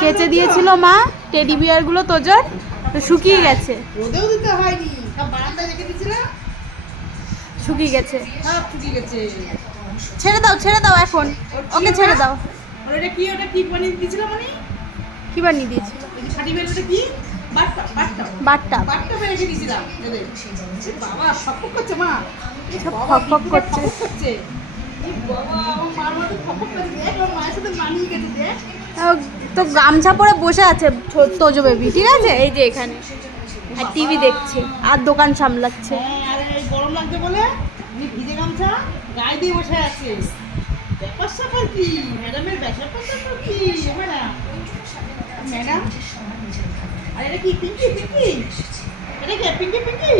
কেচে দিয়েছিল মা টেডি বিয়ার গুলো তোজর শুকিয়ে গেছে। রোদেও দিতে হয়নি, সব বারান্দায় রেখে দিয়েছিলাম, শুকিয়ে গেছে। সব শুকিয়ে গেছে। ছেড়ে দাও এখন, ওকে ছেড়ে দাও। আর ওটা কি বানিয়ে দিয়েছিলাম মানে? কি বানিয়ে দিয়েছিল? ছাটি বেলটা কি? বাট্টা রেখে দিয়েছিলাম ওদের। বাবা সব করছে মা, ফক ফক করছে। বাবা আমার মার মতো ফক করছে, দেখ ওর মায়ের সাথে মানিয়ে গেছে দেখ। তো গামছা পরে বসে আছে তোজো বেবি, ঠিক আছে? এই যে এখানে আর টিভি দেখছে আর দোকান সামলাচ্ছে। হ্যাঁ, আর এই গরম লাগছে বলে আমি ভিজে গামছা গায়ে দিয়ে বসে আছে। ব্যাপার স্যাপার কি ম্যাডামের ব্যাপার স্যাপার কি ম্যাডাম? আর এটা কি পিঙ্কি? এটা কি পিঙ্কি?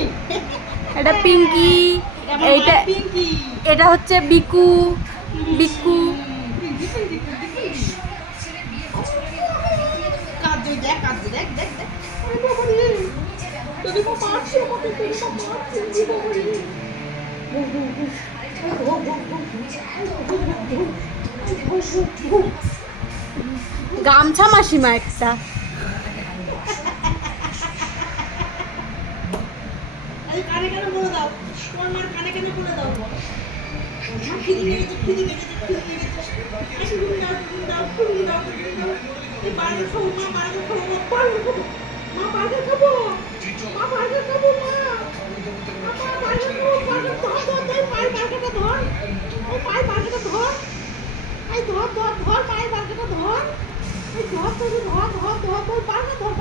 এটা পিঙ্কি, এইটা পিঙ্কি, এটা হচ্ছে বিকু। কাঁদছে দেখ দেখ। আরে বাবা রে, তোদের মা মারছে আমাকে, বাবা রে। গামছা মাসিমা একটা। কানে বলে দাও, তোমার মার কানে বলে দাও। খিদি লেগেছে। ঘুম দাও। এই বার্গার খাবো মা, মা বার্গার খাবো। মা বার্গার খাবো। পায়ের বার্গারটা ধর। এই পায়ের বার্গারটা ধর। এই ধর পায়ের বার্গারটা ধর। এই ধর বার্গার ধর।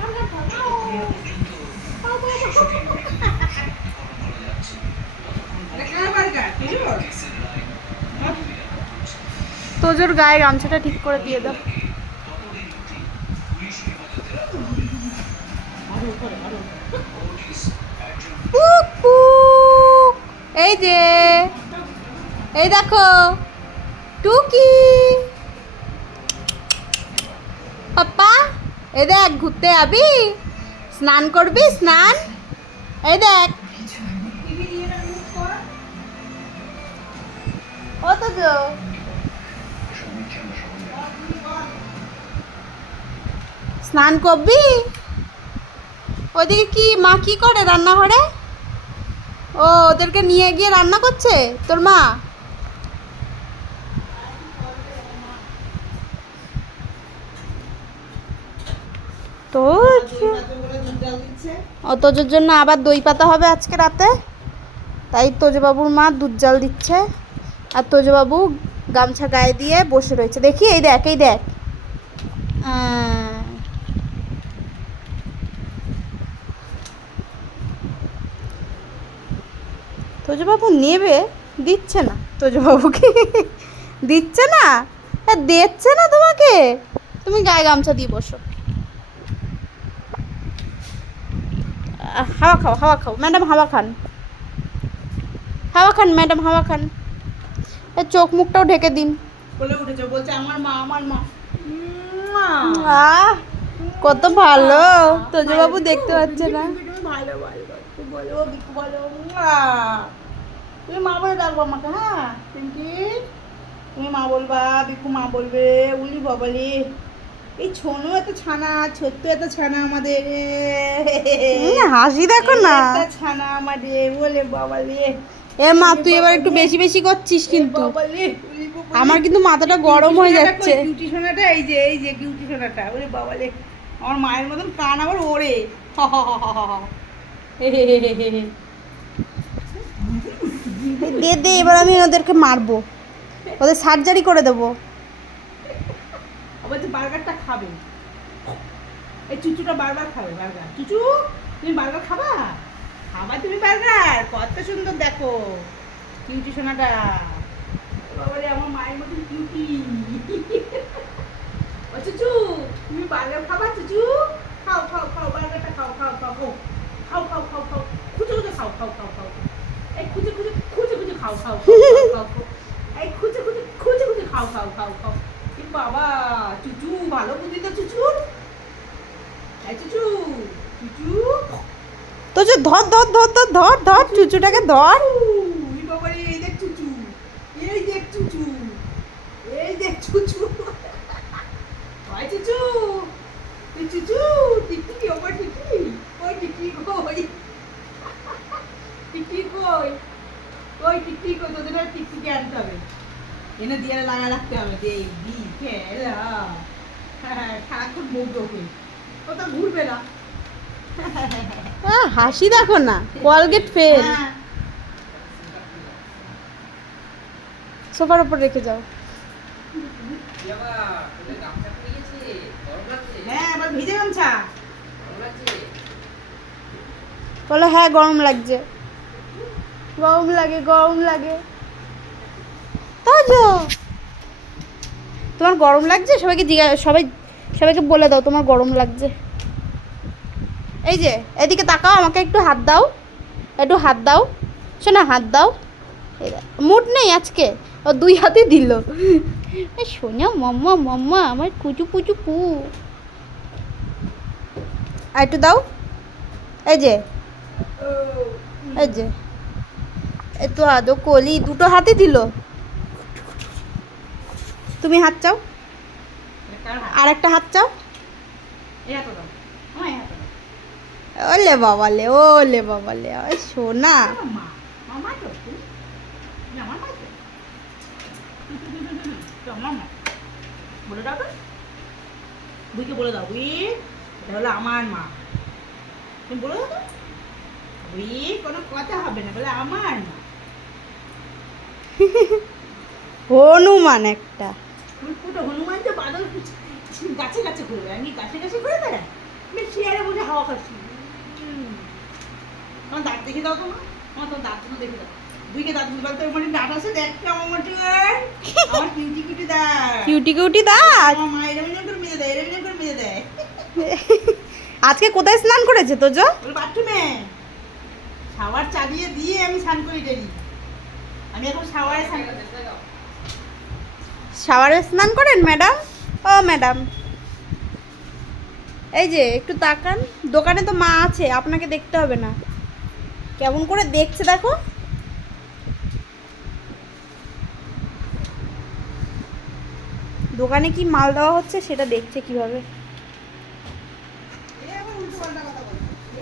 তোজোর গায়ে গামছাটা ঠিক করে দিয়ে দাও। এই যে এই দেখো টুকি পাপ্পা, এই দেখ ঘুরতে যাবি, স্নান করবি স্নান। এই দেখ ও তোজো, স্নান করবি? ওইদিকে কি মা কি করে রান্নাঘরে? ও ওদেরকে নিয়ে গিয়ে রান্না করছে তোর মা। তো তোজোর জন্য আবার দই পাতা হবে আজকে রাতে, তাই তোজবাবুর মা দুধ জাল দিচ্ছে আর তোজবাবু গামছা গায়ে দিয়ে বসে রয়েছে। দেখি এই দেখ তোজবাবু নেবে, দিচ্ছে না তোজবাবুকে, দিচ্ছে না তোমাকে। তুমি গায়ে গামছা দিয়ে বসো, হাওয়া খাও ম্যাডাম, হাওয়া খান ম্যাডাম, হাওয়া খান। চোখ মুখটাও ঢেকে দিন। বলে উঠেছে, বলছে আমার মা। কত ভালো তোজবাবু, দেখতে পাচ্ছে না। ভালো বলো বিকু বলো। তুমি মা বলে ডাকবো আমাকে। হ্যাঁ পিঙ্কি, তুমি মা বলবা, বিকু মা বলবে। উলি বাবালি, এই ছোনো এত ছানা, ছোট্ট এত ছানা আমাদের। হাসি দেখো না, ছানা আমাদের বলে বাবালি। এ মা তুই এবার একটু বেশি করছিস কিন্তু, আমার কিন্তু মাথাটা গরম হয়ে যাচ্ছে। কিউটি সোনাটা এই যে কিউটি সোনাটা, ওরে বাবালে, আমার মায়ের মতন কান আবার ওরে। দে এবার আমি ওদেরকে মারবো, ওদের সার্জারি করে দেবো। আবার যে বার্গারটা খাবে, এই চুচুটা বার্গার খাবে। বার্গার চুচু, তুমি বার্গার খাবা? তুমি বার্গার, কত সুন্দর দেখো কিউটি সোনাটা। বাবারে আমার মায়ের মতন কিউটি। ও চুচু, তুমি বার্গার খাবা? চুচু খাও বার্গারটা খাও। খুঁজে খাও। এই খুঁজে খাও। এই খুঁজে খাও। এই বাবা চুচু, ভালো বুদ্ধি তো চুচুর। এই চুচু তো ধর চুচুটাকে ধর। এই বাবারে, এই দেখ চুচু। এনে দিয়ে লাগা রাখতে হবে দেখবি খেলা সারাক্ষণ বকবে ওকে ও তো ঘুরবে না হাসি দেখো না, কলগেট ফেল। হ্যাঁ। সোফার উপর রেখে যাও। হ্যাঁ আবার ভিজে গামছা বলো হ্যাঁ গরম লাগছে, গরম লাগে, গরম লাগে। তাজো তোমার গরম লাগছে? সবাইকে বলে দাও তোমার গরম লাগছে। এই যে এদিকে তাকাও, আমাকে একটু হাত দাও, একটু হাত দাও, শোনা হাত দাও। মুড নেই আজকে, ও 2 হাতে দিল। শোনা মাম্মা মাম্মা আমার কুচু পুচু পু। আর একটু দাও, এই যে এই যে এই তো আদো কলি 2টো হাতে দিল। তুমি হাত চাও, আর একটা হাত চাও। এই হাতে দাও আমার এই হাতে দাও ওলে বাবালে, ওলে বাবালে, ওই সোনা। মা মামা তো তুই আমার মা তো আমার মা বলে দাও তো বুইকে বলে দাও বুই এটা হলো আমার মা তুমি বলে দাও তো বুই কোনো কথা হবে না বলে আমার মা হনুমান একটা। তুমি পুরো হনুমান যে বাদল গাছে গাছে ঘুরে আমি গাছে গাছে ঘুরে বেড়াই আমি চেয়ারে বসে হাওয়া খাচ্ছি আমার দাঁত দেখে দাও তো মা আমার তো দাঁতগুলো দেখে দাও দুইকে দাঁত বলতে মানে দাঁত আছে দেখ কেমন মোটে আমার কিউটি কিউটি দাঁত কিউটি কিউটি দাঁত। আমার মা এরম করে মেজে দেয় এরম করে মেজে দেয় আজকে কোথায় স্নান করেছে তোজো? বলে বাথরুমে শাওয়ার চালিয়ে দিয়ে আমি স্নান করি ডেলি আমি এখন শাওয়ারে স্নান করি শাওয়ারে স্নান করেন ম্যাডাম? ও ম্যাডাম এই যে একটু তাকান, দোকানে তো মা আছে, আপনাকে দেখতে হবে না। কেমন করে দেখছে দেখো। দোকানে কি মাল দেওয়া হচ্ছে সেটা দেখছে কিভাবে।